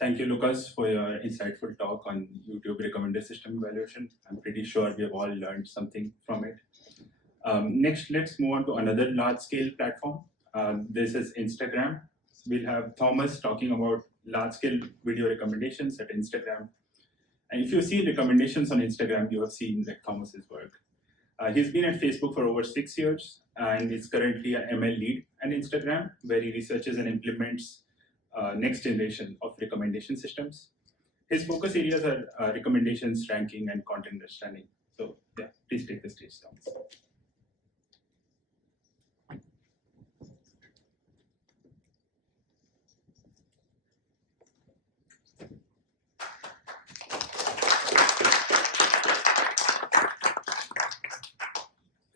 Thank you, Lucas, for your insightful talk on YouTube recommender system evaluation. I'm pretty sure we have all learned something from it. Next, let's move on to another large-scale platform. This is Instagram. We'll have Thomas talking about large-scale video recommendations at Instagram. And if you see recommendations on Instagram, you have seen like Thomas's work. He's been at Facebook for over 6 years, and is currently an ML lead at Instagram, where he researches and implements next generation of recommendation systems. His focus areas are recommendations, ranking, and content understanding. So yeah, please take the stage, Thomas.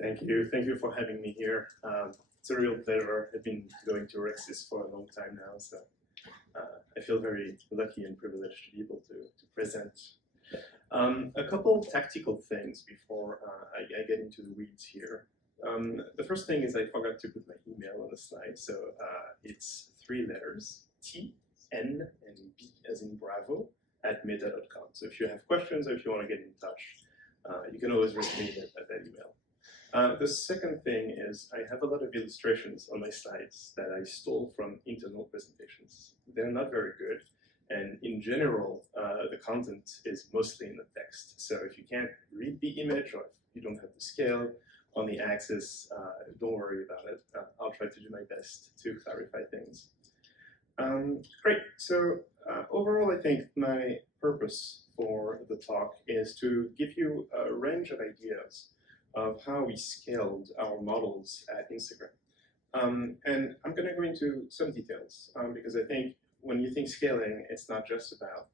Thank you for having me here. It's a real pleasure. I've been going to RecSys for a long time now, so I feel very lucky and privileged to be able to present. A couple tactical things before I get into the weeds here. The first thing is I forgot to put my email on the slide, so it's 3 letters, T, N, and B as in Bravo, @meta.com. So if you have questions or if you want to get in touch, you can always reach me at that email. The second thing is I have a lot of illustrations on my slides that I stole from internal presentations. They're not very good, and in general, the content is mostly in the text. So if you can't read the image or if you don't have the scale on the axis, don't worry about it. I'll try to do my best to clarify things. Great, so overall I think my purpose for the talk is to give you a range of ideas of how we scaled our models at Instagram. And I'm going to go into some details because I think when you think scaling, it's not just about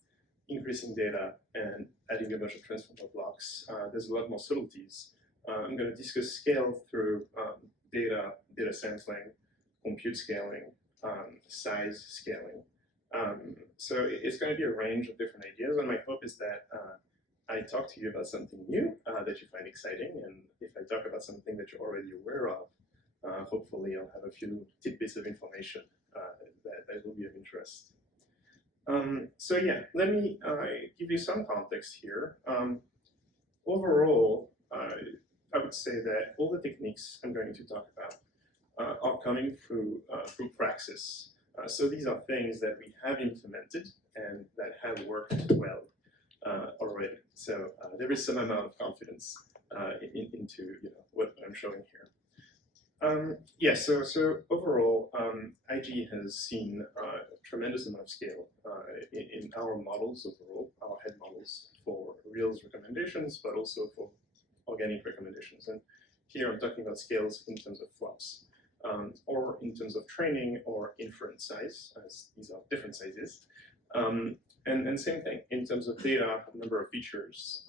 increasing data and adding a bunch of transformer blocks. There's a lot more subtleties. I'm going to discuss scale through data sampling, compute scaling, size scaling. So it's going to be a range of different ideas, and my hope is that I talk to you about something new that you find exciting, and if I talk about something that you're already aware of, hopefully I'll have a few tidbits of information that will be of interest. So yeah, let me give you some context here. Overall, I would say that all the techniques I'm going to talk about are coming through RecSys. So these are things that we have implemented and that have worked well already. So there is some amount of confidence into what I'm showing here. Yeah, so overall, IG has seen a tremendous amount of scale in our models overall, our head models for Reels recommendations, but also for organic recommendations. And here I'm talking about scales in terms of flops, or in terms of training or inference size, as these are different sizes. And same thing in terms of data, number of features,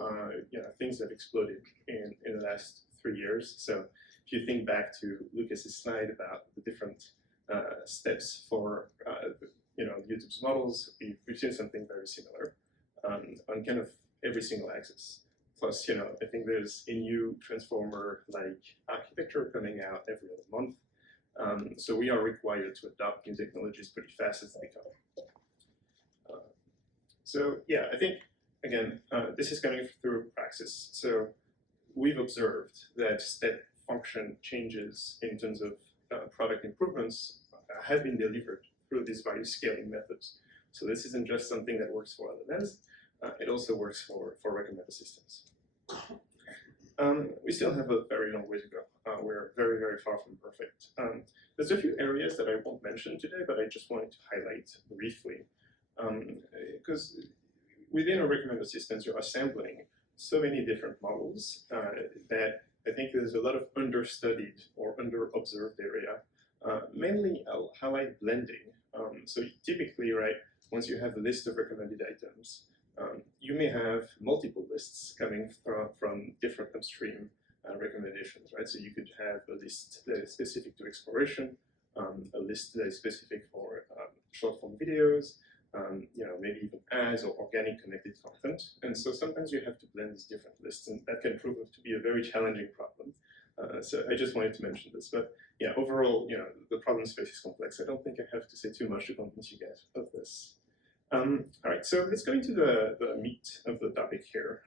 things have exploded in the last 3 years. So if you think back to Lucas's slide about the different steps for YouTube's models, we've seen something very similar on kind of every single axis. Plus, I think there's a new transformer-like architecture coming out every other month. So we are required to adopt new technologies pretty fast as they come. So yeah, I think, again, this is coming through RecSys. So we've observed that step function changes in terms of product improvements have been delivered through these various scaling methods. So this isn't just something that works for LLMs, it also works for recommender systems. We still have a very long way to go. We're very, very far from perfect. There's a few areas that I won't mention today, but I just wanted to highlight briefly. Because within a recommender systems, you're assembling so many different models that I think there's a lot of understudied or under-observed area. Mainly, I'll highlight blending. So typically, right, once you have a list of recommended items, you may have multiple lists coming from different upstream recommendations, right? So you could have a list that is specific to exploration, a list that is specific for short-form videos, maybe even ads or organic connected content. And so sometimes you have to blend these different lists, and that can prove to be a very challenging problem. So I just wanted to mention this. But yeah, overall, the problem space is complex. I don't think I have to say too much to convince you guys of this. All right, so let's go into the meat of the topic here.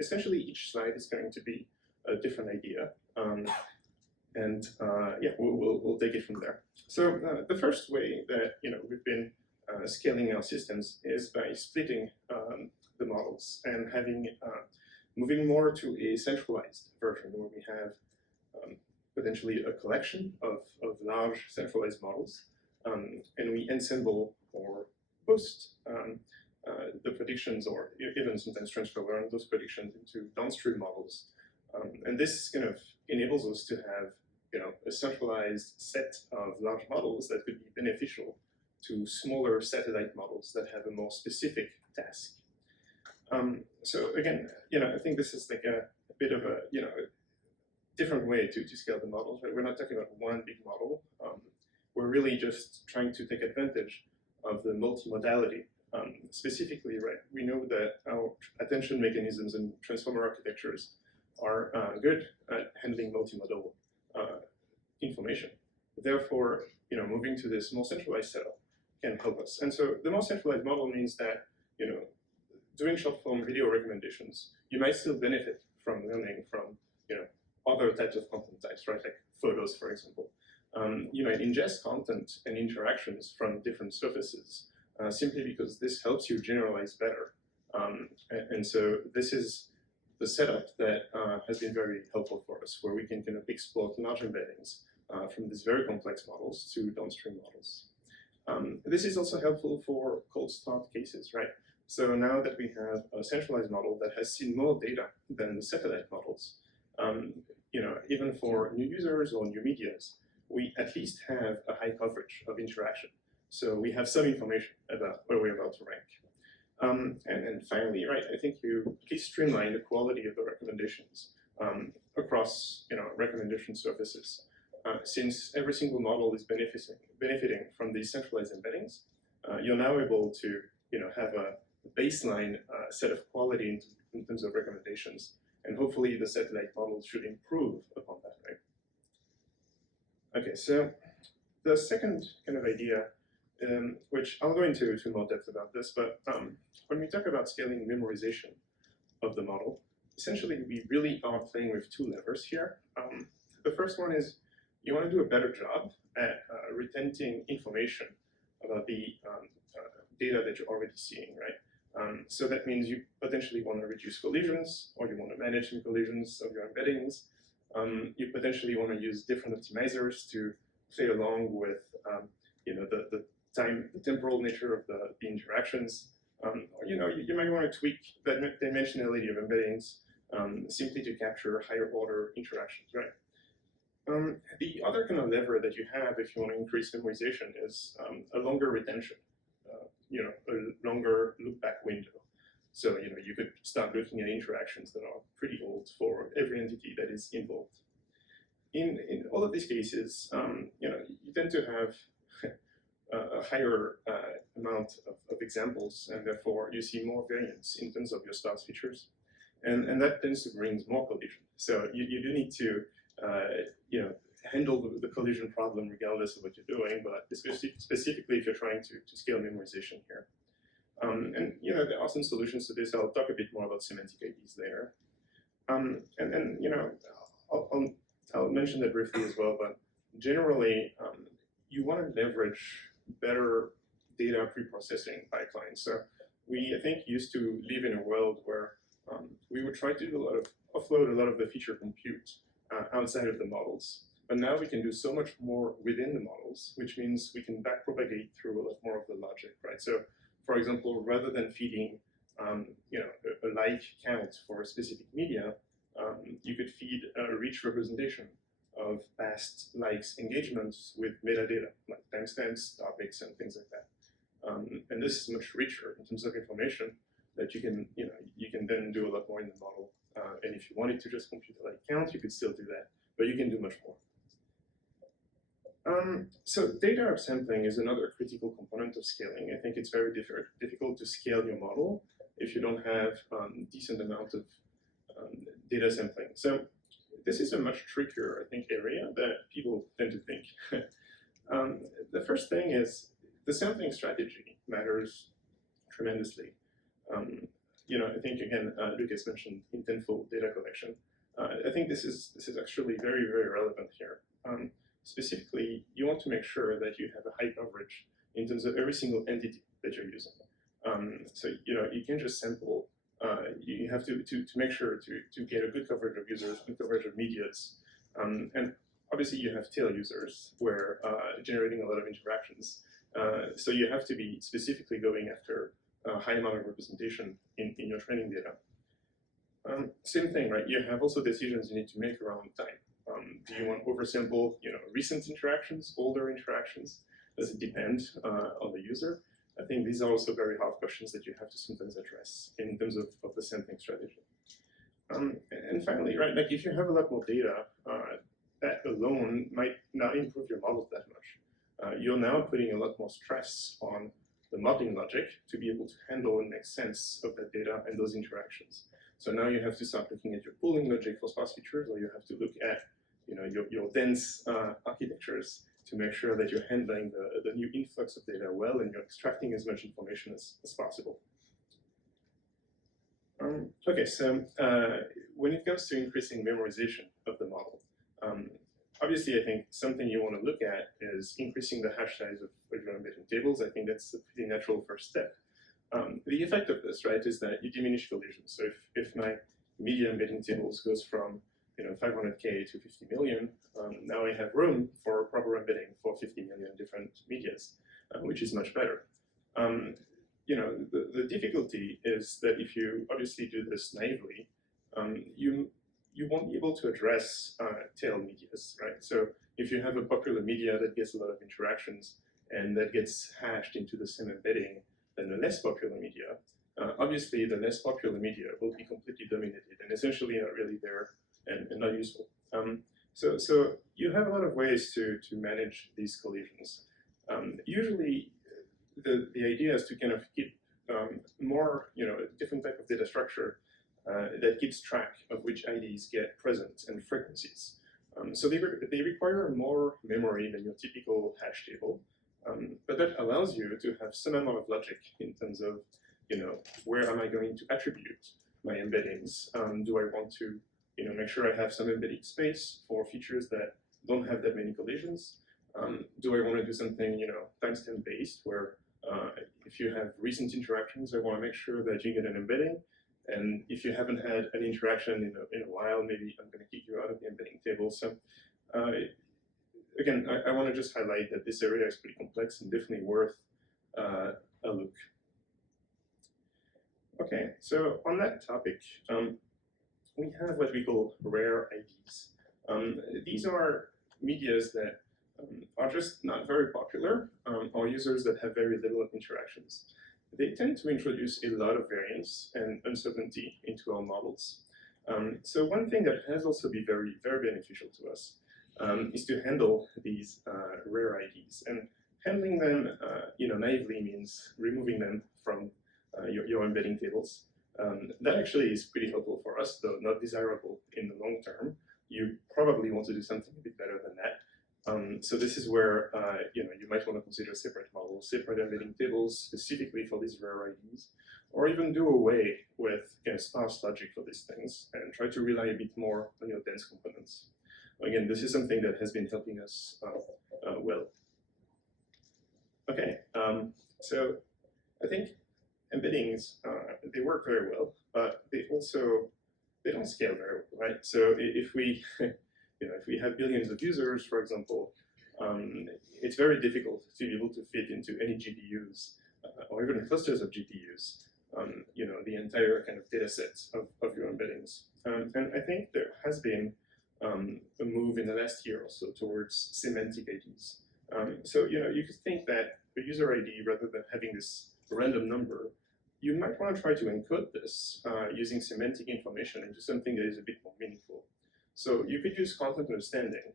Essentially, each slide is going to be a different idea, yeah, we'll take it from there. So the first way that we've been scaling our systems is by splitting the models and having moving more to a centralized version where we have potentially a collection of large centralized models, and we ensemble or post the predictions, or even sometimes transfer those predictions into downstream models. And this kind of enables us to have a centralized set of large models that could be beneficial to smaller satellite models that have a more specific task. So again, I think this is like a bit of a different way to scale the models. Right? We're not talking about one big model. We're really just trying to take advantage of the multimodality. Specifically, right, we know that our attention mechanisms and transformer architectures are good at handling multimodal information. Therefore, moving to this more centralized setup can help us. And so the more centralized model means that, doing short-form video recommendations, you might still benefit from learning from, other types of content types, right? Like photos, for example. You might ingest content and interactions from different surfaces simply because this helps you generalize better. And so this is the setup that has been very helpful for us, where we can kind of exploit large embeddings from these very complex models to downstream models. This is also helpful for cold start cases, right? So now that we have a centralized model that has seen more data than the satellite models, even for new users or new medias, we at least have a high coverage of interaction. So we have some information about where we're about to rank. And finally, right, I think you please streamline the quality of the recommendations across recommendation surfaces. Since every single model is benefiting from these centralized embeddings, you're now able to have a baseline set of quality in terms of recommendations, and hopefully the satellite models should improve upon that, right? Okay, so the second kind of idea, which I'll go into more depth about this, but when we talk about scaling memorization of the model, essentially we really are playing with two levers here. The first one is you want to do a better job at retenting information about the data that you're already seeing, right? So that means you potentially want to reduce collisions, or you want to manage some collisions of your embeddings. You potentially want to use different optimizers to play along with the temporal nature of the interactions. Or, you might want to tweak the dimensionality of embeddings simply to capture higher order interactions, right? The other kind of lever that you have if you want to increase memorization is a longer retention, a longer look-back window. So, you could start looking at interactions that are pretty old for every entity that is involved. In all of these cases, you tend to have a higher amount of examples, and therefore you see more variance in terms of your stars features. And that tends to bring more collision. So you do need to handle the collision problem regardless of what you're doing, but specifically if you're trying to scale memorization here. And there are some solutions to this. I'll talk a bit more about semantic IDs later. And then I'll mention that briefly as well, but generally you want to leverage better data pre-processing pipelines. So I think, used to live in a world where we would try to do offload a lot of the feature compute outside of the models. But now we can do so much more within the models, which means we can backpropagate through a lot more of the logic, right? So, for example, rather than feeding a like count for a specific media, you could feed a rich representation of past likes engagements with metadata, like timestamps, topics, and things like that. And this is much richer in terms of information that you can then do a lot more in the model. And if you wanted to just compute a like count, you could still do that, but you can do much more. So data upsampling is another critical component of scaling. I think it's very difficult to scale your model if you don't have decent amount of data sampling. So this is a much trickier, I think, area that people tend to think. The first thing is the sampling strategy matters tremendously. I think again, Lucas mentioned intentful data collection. I think this is actually very, very relevant here. Specifically, you want to make sure that you have a high coverage in terms of every single entity that you're using. So you can just sample. You have to make sure to get a good coverage of users, good coverage of medias, and obviously you have tail users where generating a lot of interactions. So you have to be specifically going after a high amount of representation in your training data. Same thing, right? You have also decisions you need to make around time. Do you want oversample, recent interactions, older interactions? Does it depend on the user? I think these are also very hard questions that you have to sometimes address in terms of the sampling strategy. And finally, right, like if you have a lot more data, that alone might not improve your models that much. You're now putting a lot more stress on the modeling logic to be able to handle and make sense of that data and those interactions. So now you have to start looking at your pooling logic for sparse features, or you have to look at your dense architectures to make sure that you're handling the new influx of data well and you're extracting as much information as possible. Okay, so when it comes to increasing memorization of the model, obviously I think something you want to look at is increasing the hash size of your embedding tables. I think that's a pretty natural first step. The effect of this, right, is that you diminish collisions. So if my media embedding tables goes from 500K to 50 million, now I have room for proper embedding for 50 million different medias, which is much better. The difficulty is that if you obviously do this naively, you won't be able to address tail medias, right? So if you have a popular media that gets a lot of interactions and that gets hashed into the same embedding than a less popular media, obviously the less popular media will be completely dominated and essentially not really there and not useful. So you have a lot of ways to manage these collisions. Usually the idea is to kind of keep more, a different type of data structure that keeps track of which IDs get present and frequencies. So they require more memory than your typical hash table, but that allows you to have some amount of logic in terms of, where am I going to attribute my embeddings? Do I want to, make sure I have some embedding space for features that don't have that many collisions? Do I want to do something, timestamp based, where if you have recent interactions, I want to make sure that you get an embedding. And if you haven't had an interaction in a while, maybe I'm going to kick you out of the embedding table. So again, I want to just highlight that this area is pretty complex and definitely worth a look. Okay, so on that topic, we have what we call rare IDs. These are medias that are just not very popular, or users that have very little interactions. They tend to introduce a lot of variance and uncertainty into our models. So one thing that has also been very, very beneficial to us is to handle these rare IDs. And handling them, naively means removing them from your embedding tables. That actually is pretty helpful for us, though not desirable in the long term. You probably want to do something a bit better than that. So this is where you might want to consider separate models, separate embedding tables specifically for these rare IDs, or even do away with sparse logic for these things and try to rely a bit more on your dense components. Again, this is something that has been helping us well. Okay, so I think embeddings, they work very well, but they don't scale very well, right? So if we if we have billions of users, for example, it's very difficult to be able to fit into any GPUs or even clusters of GPUs, the entire kind of data sets of your embeddings. And I think there has been a move in the last year or so towards semantic IDs. So you could think that a user ID, rather than having this random number, you might want to try to encode this using semantic information into something that is a bit more meaningful. So you could use content understanding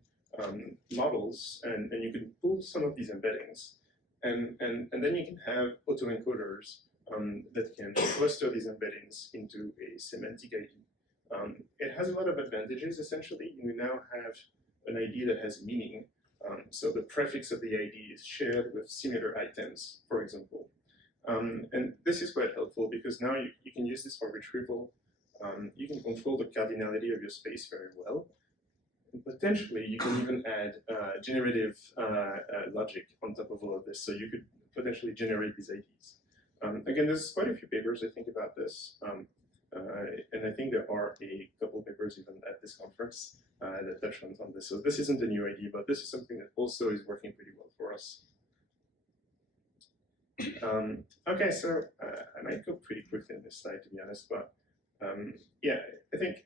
models, and you could pull some of these embeddings, and then you can have autoencoders that can cluster these embeddings into a semantic ID. It has a lot of advantages, essentially. You now have an ID that has meaning. So the prefix of the ID is shared with similar items, for example. And this is quite helpful because now you can use this for retrieval. You can control the cardinality of your space very well. And potentially, you can even add generative logic on top of all of this. So you could potentially generate these IDs. Again, there's quite a few papers, I think, about this. And I think there are a couple papers even at this conference that touch on this. So this isn't a new idea, but this is something that also is working pretty well for us. Okay, so I might go pretty quickly in this slide, to be honest, but yeah, I think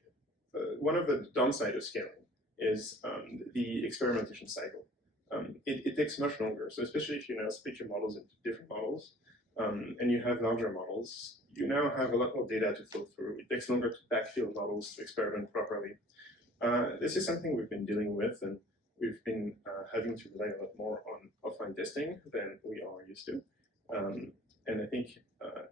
one of the downsides of scaling is the experimentation cycle. It takes much longer, so especially if you now split your models into different models, and you have larger models, you now have a lot more data to flow through. It takes longer to backfill models to experiment properly. This is something we've been dealing with, and we've been having to rely a lot more on offline testing than we are used to. And I think,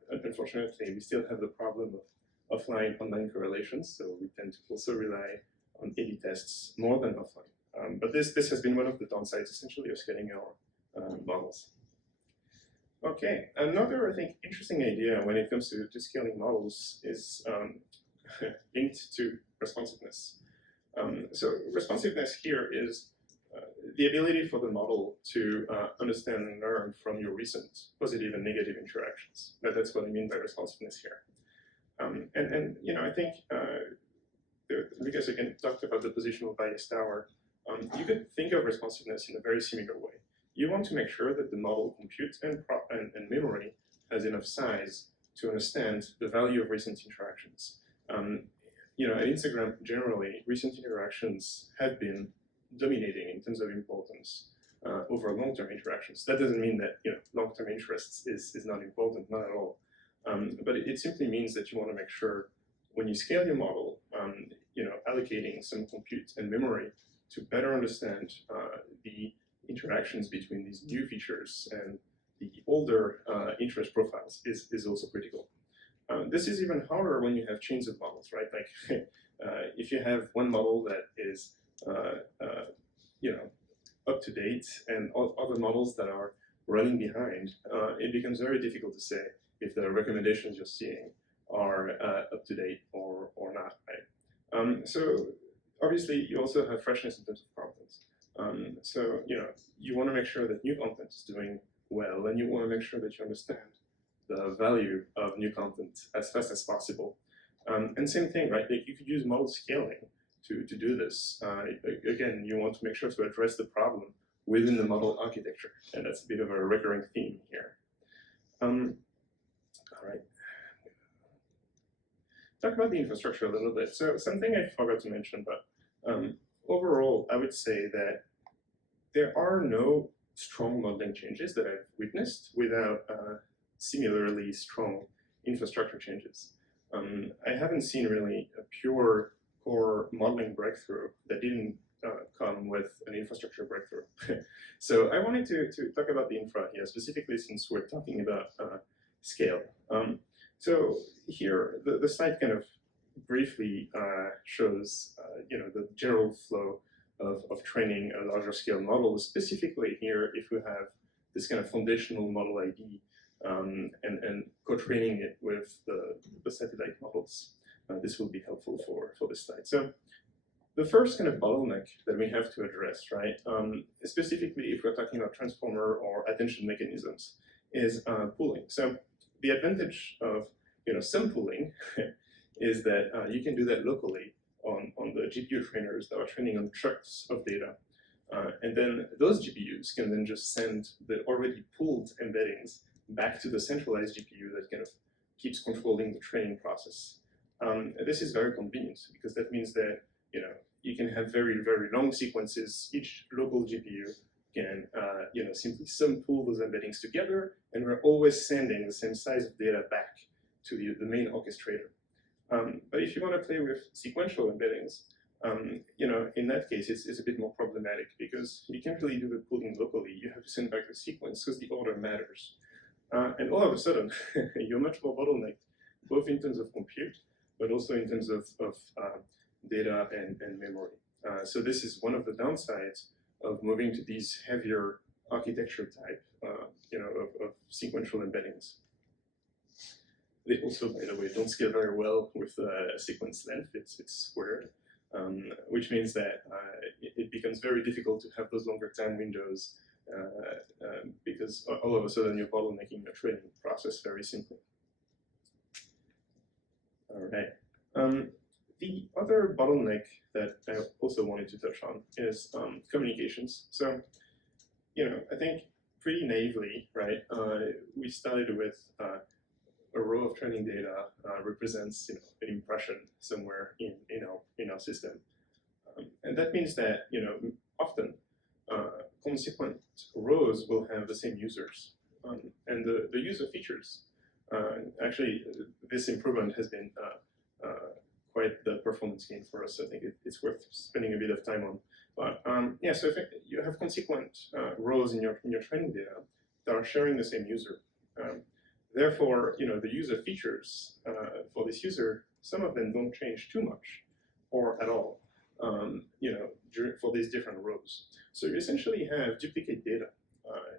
unfortunately, we still have the problem of offline-online correlations, so we tend to also rely on A/B tests more than offline. But this has been one of the downsides, essentially, of scaling our models. Okay, another, I think, interesting idea when it comes to scaling models is linked to responsiveness. So responsiveness here is the ability for the model to understand and learn from your recent positive and negative interactions. That's what I mean by responsiveness here. And you know, I think, because again, talked about the positional bias tower, you could think of responsiveness in a very similar way. You want to make sure that the model compute and memory has enough size to understand the value of recent interactions. You know, at Instagram, generally, recent interactions have been dominating in terms of importance over long-term interactions. That doesn't mean that, you know, long-term interests is not important, not at all. But it simply means that you want to make sure when you scale your model, you know, allocating some compute and memory to better understand the interactions between these new features and the older interest profiles is also critical. This is even harder when you have chains of models, right? Like if you have one model that is you know, up to date and other models that are running behind, it becomes very difficult to say if the recommendations you're seeing are up to date or not, right? So obviously you also have freshness in terms of content. So you know, you want to make sure that new content is doing well, and you want to make sure that you understand the value of new content as fast as possible. And same thing, right? Like you could use model scaling to do this. Again, you want to make sure to address the problem within the model architecture, and that's a bit of a recurring theme here. All right. Talk about the infrastructure a little bit. So something I forgot to mention, but overall, I would say that there are no strong modeling changes that I've witnessed without similarly strong infrastructure changes. I haven't seen really a pure core modeling breakthrough that didn't come with an infrastructure breakthrough. So I wanted to talk about the infra here, specifically since we're talking about scale. So here, the slide kind of briefly shows you know, the general flow of training a larger scale model, specifically here if we have this kind of foundational model ID and co-training it with the satellite models. This will be helpful for this slide. So the first kind of bottleneck that we have to address, right, specifically if we're talking about transformer or attention mechanisms, is pooling. So the advantage of, you know, some pooling is that you can do that locally on the GPU trainers that are training on chunks of data. And then those GPUs can then just send the already pooled embeddings back to the centralized GPU that kind of keeps controlling the training process. This is very convenient because that means that, you know, you can have very, very long sequences. Each local GPU can, you know, simply pool those embeddings together, and we're always sending the same size of data back to the main orchestrator. But if you want to play with sequential embeddings, you know, in that case, it's a bit more problematic because you can't really do the pooling locally. You have to send back the sequence because the order matters. And all of a sudden, you're much more bottlenecked, both in terms of compute, but also in terms of data and memory. So this is one of the downsides of moving to these heavier architecture type, you know, of sequential embeddings. They also, by the way, don't scale very well with sequence length. It's squared, which means that it becomes very difficult to have those longer time windows because all of a sudden you're bottlenecking your training process very simply. All right. The other bottleneck that I also wanted to touch on is communications. So, I think pretty naively, right? We started with a row of training data represents, an impression somewhere in our system, and that means that often consequent rows will have the same users, and the user features. Actually, this improvement has been quite the performance gain for us. I think it's worth spending a bit of time on. But yeah, so if you have consequent rows in your training data that are sharing the same user, therefore, the user features for this user, some of them don't change too much or at all, for these different rows. So you essentially have duplicate data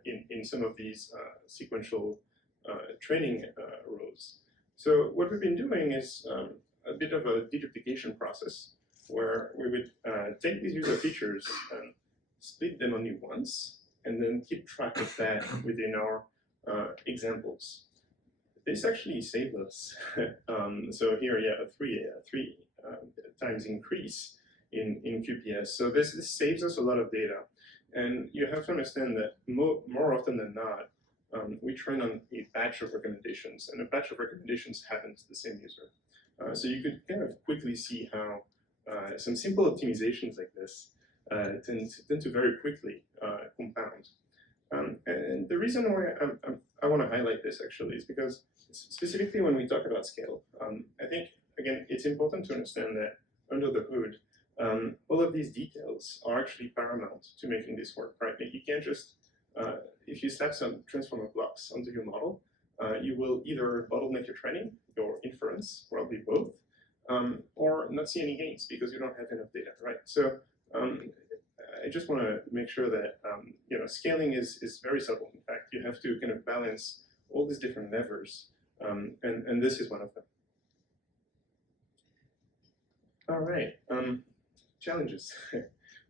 in some of these sequential training rows. So what we've been doing is a bit of a deduplication process where we would take these user features and split them only once, and then keep track of that within our examples. This actually saved us. So here, yeah, a three times increase in QPS. So this saves us a lot of data. And you have to understand that more often than not, we train on a batch of recommendations, and a batch of recommendations happen to the same user. So you could kind of quickly see how some simple optimizations like this tend to very quickly compound. And the reason why I want to highlight this actually is because specifically when we talk about scale, I think, again, it's important to understand that under the hood, all of these details are actually paramount to making this work, right? You can't just, if you slap some transformer blocks onto your model, you will either bottleneck your training, your inference, probably both, or not see any gains because you don't have enough data, right? So I just want to make sure that scaling is very subtle. In fact, you have to kind of balance all these different levers, and this is one of them. All right, challenges.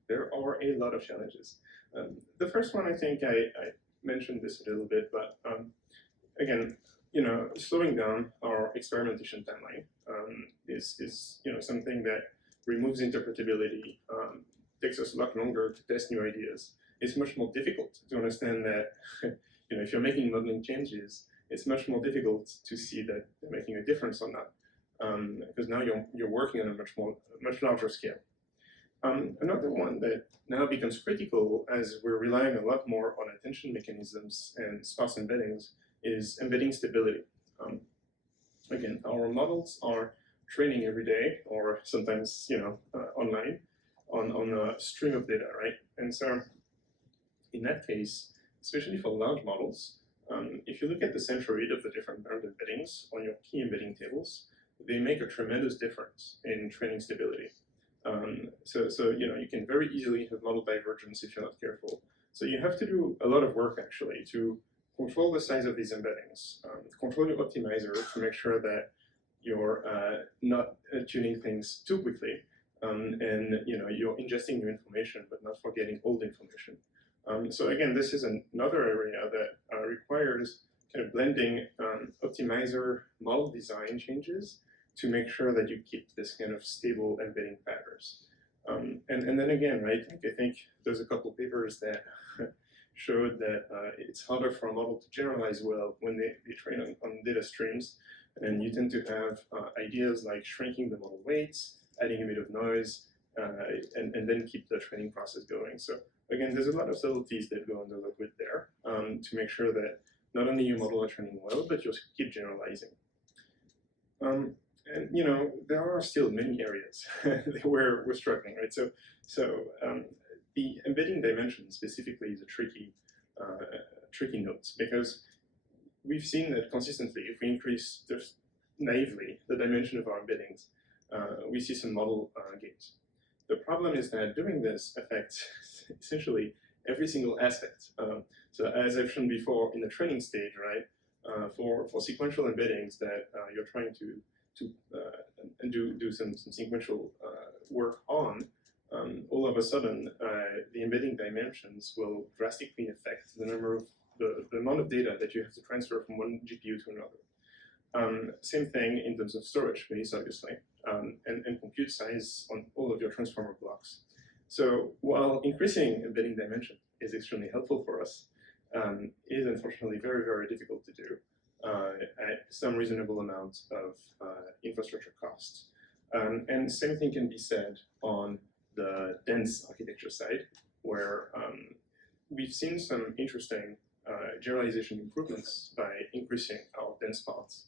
There are a lot of challenges. The first one, I think I mentioned this a little bit, but again, slowing down our experimentation timeline is something that removes interpretability, takes us a lot longer to test new ideas. It's much more difficult to understand that if you're making modeling changes, it's much more difficult to see that they're making a difference or not, because now you're working on a much larger scale. Another one that now becomes critical as we're relying a lot more on attention mechanisms and sparse embeddings is embedding stability. Again, our models are training every day, or sometimes online, on a stream of data, right? And so in that case, especially for large models, if you look at the central read of the different bound embeddings on your key embedding tables, they make a tremendous difference in training stability. So you can very easily have model divergence if you're not careful. So you have to do a lot of work actually to control the size of these embeddings, control your optimizer to make sure that you're not tuning things too quickly, and you're ingesting new information but not forgetting old information. So again, this is another area that requires kind of blending optimizer model design changes to make sure that you keep this kind of stable embedding patterns. And then again, right, I think there's a couple papers that showed that it's harder for a model to generalize well when they train on data streams, and you tend to have ideas like shrinking the model weights, adding a bit of noise, and then keep the training process going. So again, there's a lot of subtleties that go under the hood there to make sure that not only your model are training well, but you'll keep generalizing. And there are still many areas where we're struggling, right? So the embedding dimension specifically is a tricky note, because we've seen that consistently, if we increase just naively the dimension of our embeddings, we see some model gains. The problem is that doing this affects essentially every single aspect. So as I've shown before in the training stage, right, for sequential embeddings that you're trying to do some sequential work on, all of a sudden the embedding dimensions will drastically affect the number of the amount of data that you have to transfer from one GPU to another. Same thing in terms of storage space, obviously, and compute size on all of your transformer blocks. So while increasing embedding dimension is extremely helpful for us, it is unfortunately very, very difficult to do at some reasonable amount of infrastructure cost. And same thing can be said on the dense architecture side, where we've seen some interesting generalization improvements by increasing our dense parts.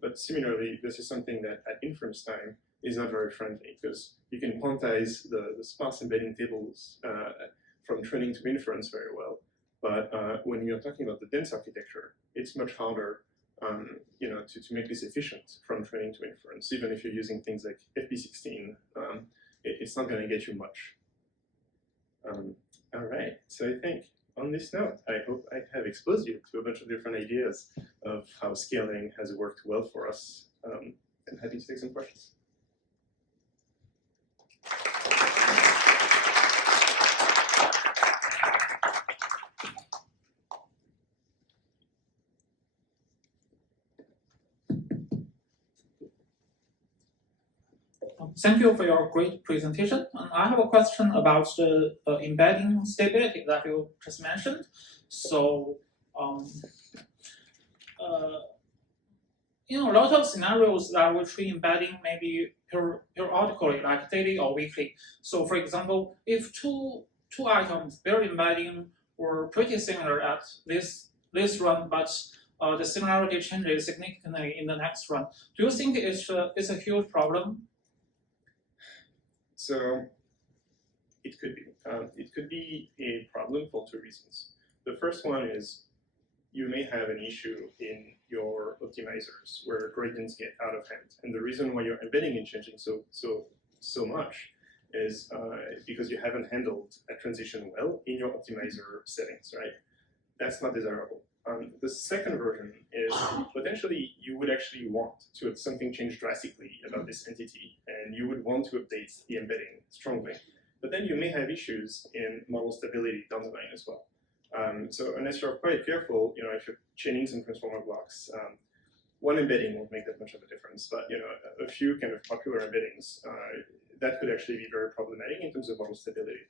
But similarly, this is something that at inference time is not very friendly, because you can quantize the sparse embedding tables from training to inference very well. But when you're talking about the dense architecture, it's much harder to make this efficient from training to inference. Even if you're using things like FP16, it's not going to get you much. All right, so I think on this note, I hope I have exposed you to a bunch of different ideas of how scaling has worked well for us. And happy to take some questions. Thank you for your great presentation. And I have a question about the embedding stability that you just mentioned. So, a lot of scenarios that we treat embedding maybe periodically, like daily or weekly. So, for example, if two items, their embedding were pretty similar at this run, but the similarity changes significantly in the next run, do you think it's a huge problem? So it could be. It could be a problem for two reasons. The first one is you may have an issue in your optimizers where gradients get out of hand. And the reason why your embedding is changing so much is because you haven't handled a transition well in your optimizer settings, right? That's not desirable. The second version is potentially you would actually want to have something change drastically about this entity, and you would want to update the embedding strongly. But then you may have issues in model stability down the line as well. So unless you're quite careful, if you're chaining some transformer blocks, one embedding won't make that much of a difference. But a few kind of popular embeddings that could actually be very problematic in terms of model stability.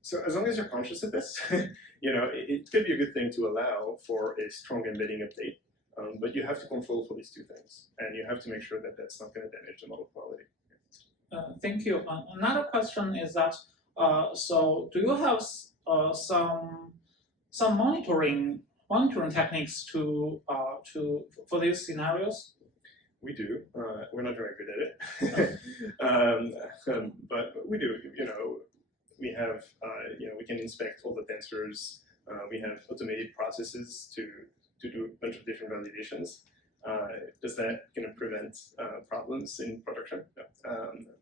So as long as you're conscious of this, it could be a good thing to allow for a strong embedding update. But you have to control for these two things, and you have to make sure that that's not going to damage the model quality. Thank you. Another question is that so do you have some monitoring techniques for these scenarios? We do. We're not very good at it, but we do. We have, we can inspect all the tensors. We have automated processes to do a bunch of different validations. Does that kind of prevent problems in production? No.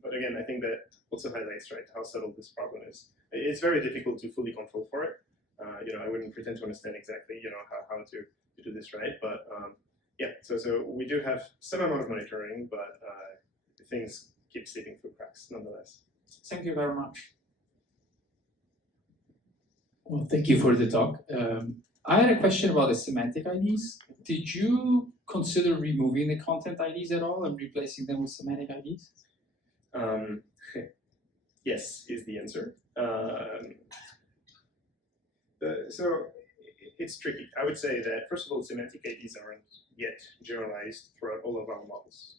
But again, I think that also highlights, right, how subtle this problem is. It's very difficult to fully control for it. I wouldn't pretend to understand exactly, how to do this right. But yeah, so we do have some amount of monitoring, but things keep slipping through cracks nonetheless. Thank you very much. Well, thank you for the talk. I had a question about the semantic IDs. Did you consider removing the content IDs at all and replacing them with semantic IDs? Yes, is the answer. So it's tricky. I would say that, first of all, semantic IDs aren't yet generalized throughout all of our models.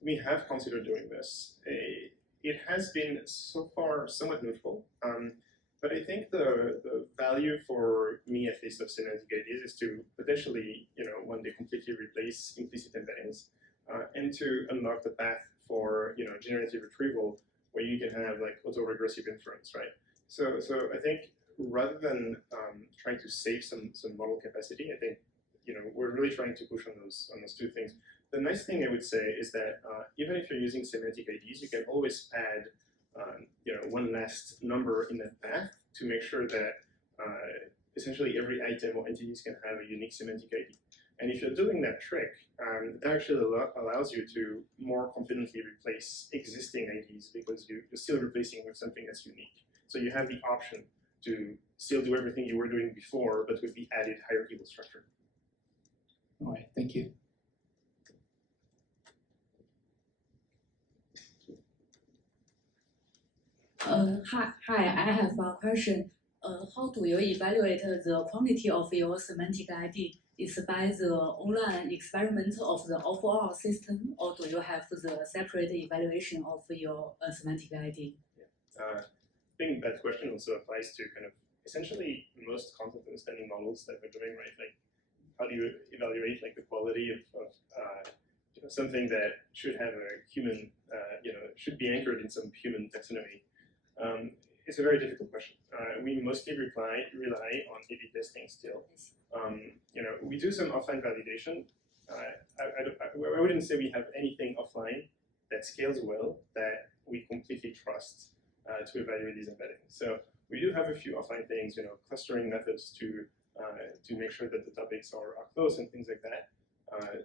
We have considered doing this. It has been so far somewhat neutral. But I think the value for me, at least, of semantic IDs is to potentially, one day completely replace implicit embeddings and to unlock the path for, generative retrieval where you can have like autoregressive inference, right? So I think rather than trying to save some model capacity, I think, we're really trying to push on those two things. The nice thing I would say is that even if you're using semantic IDs, you can always add one last number in that path to make sure that essentially every item or entities can have a unique semantic ID. And if you're doing that trick, that actually allows you to more confidently replace existing IDs because you're still replacing with something that's unique. So you have the option to still do everything you were doing before, but with the added hierarchical structure. All right, thank you. Hi, I have a question. How do you evaluate the quantity of your semantic ID? Is by the online experiment of the overall system, or do you have the separate evaluation of your semantic ID? I think that question also applies to kind of essentially most content understanding models that we're doing, right? Like, how do you evaluate like the quality of you know, something that should have a human, you know, should be anchored in some human taxonomy? It's a very difficult question. We mostly rely on A/B testing still. You know, we do some offline validation. I wouldn't say we have anything offline that scales well that we completely trust to evaluate these embeddings. So we do have a few offline things, you know, clustering methods to make sure that the topics are close and things like that.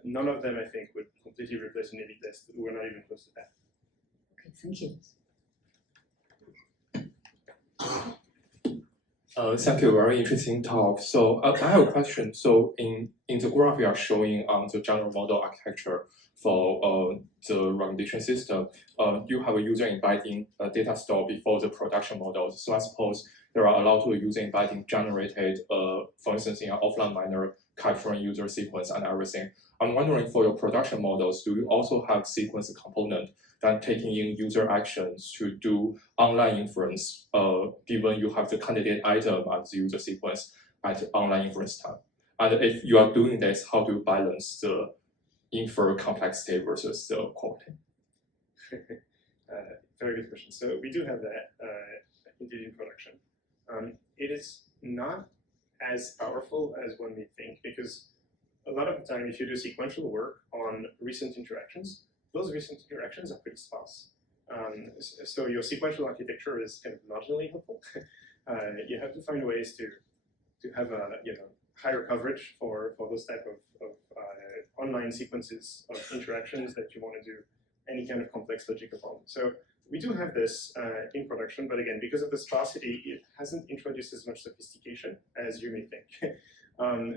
None of them, I think, would completely replace an A/B test. We're not even close to that. Okay, thank you. Thank you, very interesting talk. So I have a question. So in the graph you are showing on the general model architecture for the recommendation system, you have a user embedding a data store before the production models. So I suppose there are a lot of user embedding generated, for instance, in an offline manner, capturing user sequence and everything. I'm wondering for your production models, do you also have sequence component that taking in user actions to do online inference, given you have the candidate item as the user sequence at online inference time? And if you are doing this, how do you balance the infer complexity versus the quality? Very good question. So we do have that indeed in production. It is not as powerful as one may think, because a lot of the time, if you do sequential work on recent interactions, those recent interactions are pretty sparse. So your sequential architecture is kind of marginally helpful. You have to find ways to have a higher coverage for those type of online sequences of interactions that you want to do any kind of complex logic upon. So we do have this in production, but again, because of the sparsity, it hasn't introduced as much sophistication as you may think.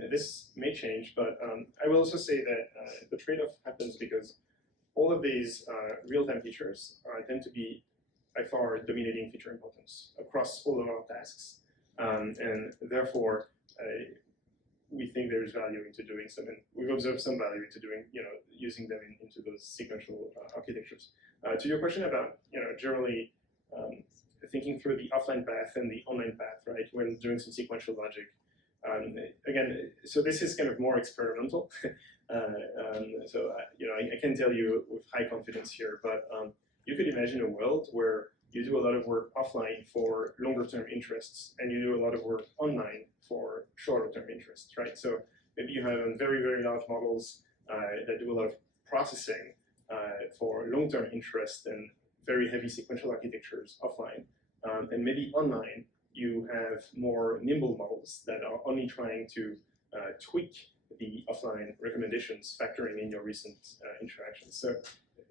This may change, but I will also say that the trade-off happens because all of these real-time features tend to be by far dominating feature importance across all of our tasks, and therefore we think there is value into doing some, and we've observed some value into doing, using them into those sequential architectures. To your question about, generally thinking through the offline path and the online path, right, when doing some sequential logic. Again, so this is kind of more experimental. So I can tell you with high confidence here, but you could imagine a world where you do a lot of work offline for longer term interests, and you do a lot of work online for shorter term interests, right? So maybe you have very, very large models that do a lot of processing for long term interest and very heavy sequential architectures offline, and maybe online you have more nimble models that are only trying to tweak the offline recommendations, factoring in your recent interactions. So,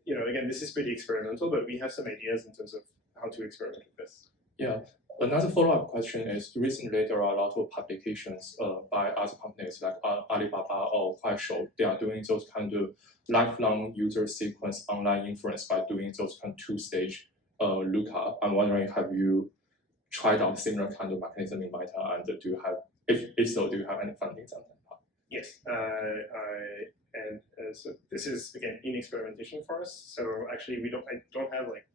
again, this is pretty experimental, but we have some ideas in terms of how to experiment with this. Yeah. Another follow-up question is, recently there are a lot of publications by other companies like Alibaba or Khushhall. They are doing those kind of lifelong user sequence online inference by doing those kind of two-stage lookup. I'm wondering, have you tried out similar kind of mechanism in Meta, and do you have, if so, do you have any findings on that? Yes, so this is again in experimentation for us. So actually, I don't have like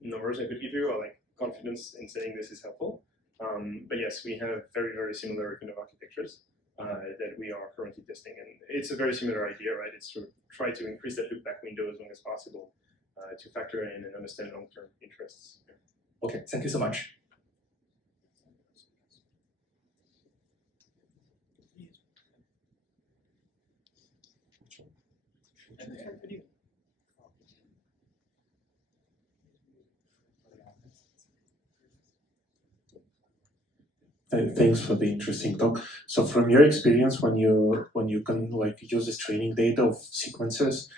numbers I could give you or like confidence in saying this is helpful. But yes, we have very, very similar kind of architectures that we are currently testing, and it's a very similar idea, right? It's to try to increase that loopback window as long as possible to factor in and understand long-term interests. Okay, thank you so much. Thanks for the interesting talk. So from your experience, when you can like use this training data of sequences,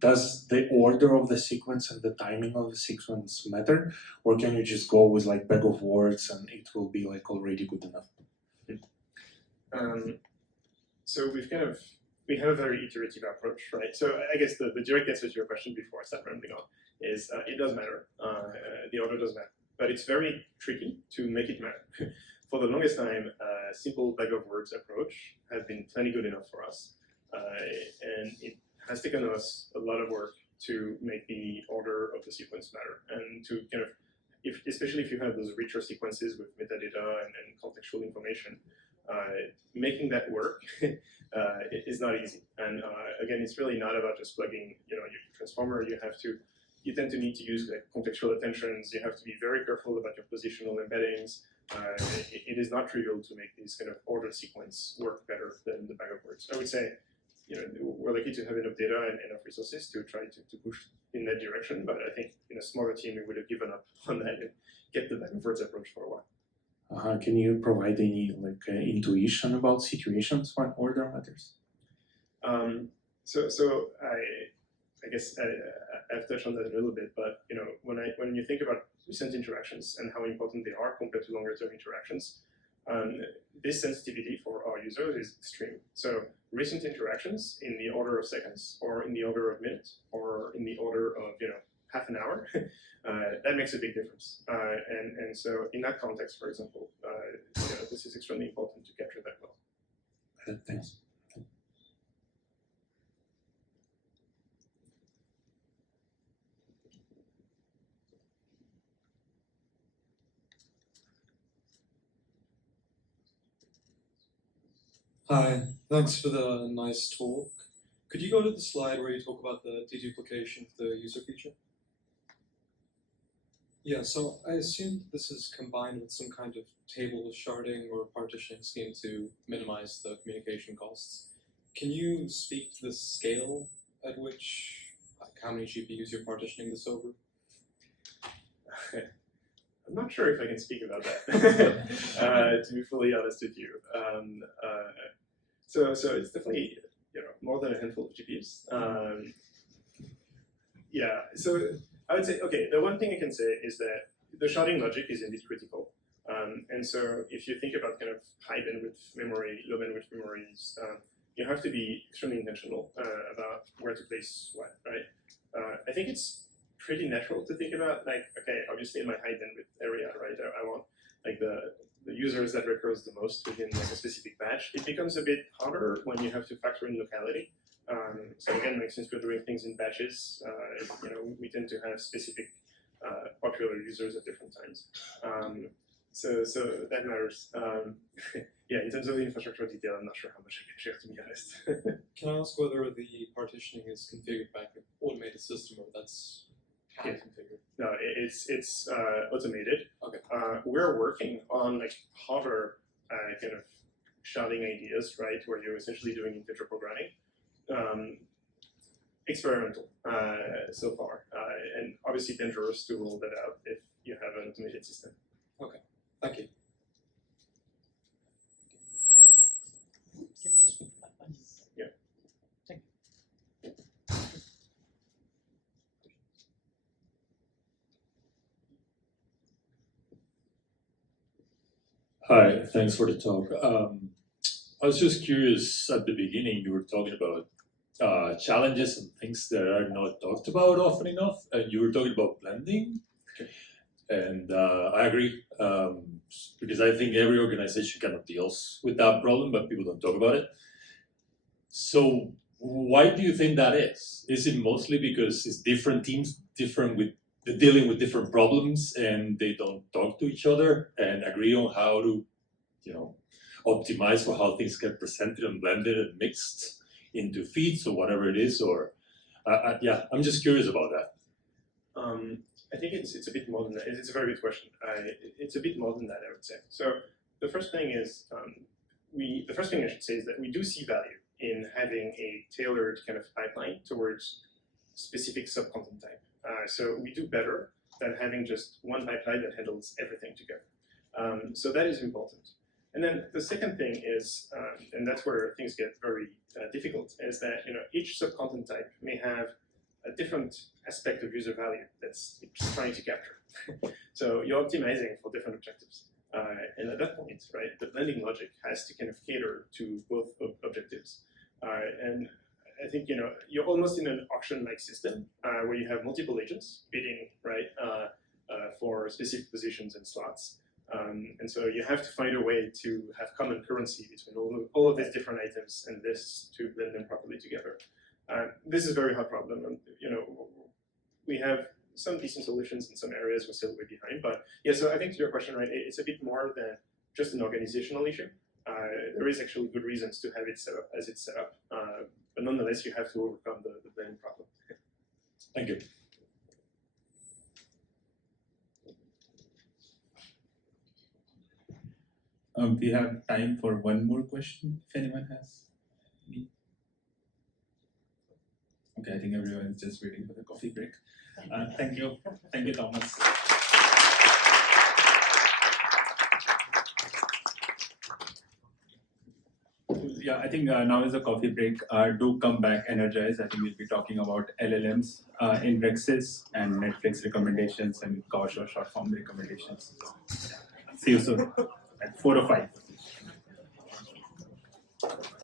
does the order of the sequence and the timing of the sequence matter, or can you just go with like bag of words and it will be like already good enough? So we have a very iterative approach, right? So I guess the direct answer to your question before I start rambling on is it does matter. The order does matter, but it's very tricky to make it matter. For the longest time, a simple bag of words approach has been plenty good enough for us, and it has taken us a lot of work to make the order of the sequence matter, and to kind of, especially if you have those richer sequences with metadata and contextual information, making that work is not easy. And again, it's really not about just plugging, your transformer. You tend to need to use like contextual attentions. You have to be very careful about your positional embeddings. It is not trivial to make this kind of ordered sequence work better than the bag of words. I would say, we're lucky to have enough data and enough resources to try to push in that direction. But I think in a smaller team, we would have given up on that and get the bag of words approach for a while. Can you provide any like intuition about situations when order matters? So I guess I've touched on that a little bit, but when you think about recent interactions and how important they are compared to longer term interactions, this sensitivity for our users is extreme. So recent interactions in the order of seconds, or in the order of minutes, or in the order of half an hour, that makes a big difference. And so in that context, for example, this is extremely important to capture that well. Thanks. Hi, thanks for the nice talk. Could you go to the slide where you talk about the deduplication of the user feature? Yeah, so I assume this is combined with some kind of table sharding or partitioning scheme to minimize the communication costs. Can you speak to the scale at which, like how many GPUs you're partitioning this over? I'm not sure if I can speak about that, to be fully honest with you. So it's definitely more than a handful of GPUs. Yeah, so I would say, okay, the one thing I can say is that the sharding logic is indeed critical. And so if you think about kind of high bandwidth memory, low bandwidth memories, you have to be extremely intentional about where to place what, right? I think it's pretty natural to think about like, okay, obviously in my high bandwidth area, right, I want like the users that recurs the most within like a specific batch. It becomes a bit harder when you have to factor in locality. So again, like since we're doing things in batches, we tend to have specific popular users at different times. So that matters. Yeah, in terms of the infrastructure detail, I'm not sure how much I can share, to be honest. Can I ask whether the partitioning is configured by an automated system or that's hand configured? No, it's automated. Okay. We're working on like harder kind of sharding ideas, right, where you're essentially doing integer programming. Experimental so far, and obviously dangerous to roll that out if you have an automated system. Okay, thank you. Yeah. Hi, thanks for the talk. I was just curious, at the beginning you were talking about challenges and things that are not talked about often enough, and you were talking about blending, and I agree, because I think every organization kind of deals with that problem, but people don't talk about it. So why do you think that is? Is it mostly because it's different teams, dealing with different problems, and they don't talk to each other and agree on how to, optimize for how things get presented and blended and mixed into feeds or whatever it is? Or yeah, I'm just curious about that. I think it's a bit more than that. It's a very good question. It's a bit more than that, I would say. So the first thing is, the first thing I should say is that we do see value in having a tailored kind of pipeline towards specific sub-content type. So we do better than having just one pipeline that handles everything together. So that is important. And then the second thing is, and that's where things get very difficult, is that each subcontent type may have a different aspect of user value that's it's trying to capture. So you're optimizing for different objectives. And at that point, right, the blending logic has to kind of cater to both objectives. And I think you're almost in an auction-like system where you have multiple agents bidding, right, for specific positions and slots. And so you have to find a way to have common currency between all of these different items and this to blend them properly together. This is a very hard problem. And, we have some decent solutions in some areas. We're still way behind, but yeah. So I think to your question, right, it's a bit more than just an organizational issue. There is actually good reasons to have it set up as it's set up, but nonetheless, you have to overcome the blending problem. Thank you. We have time for one more question, if anyone has any. Okay, I think everyone is just waiting for the coffee break. Thank you, Thomas. Yeah, I think now is a coffee break. Do come back energized. I think we'll be talking about LLMs in RecSys and Netflix recommendations and Khushhall short form recommendations. So, see you soon at 4 or 5.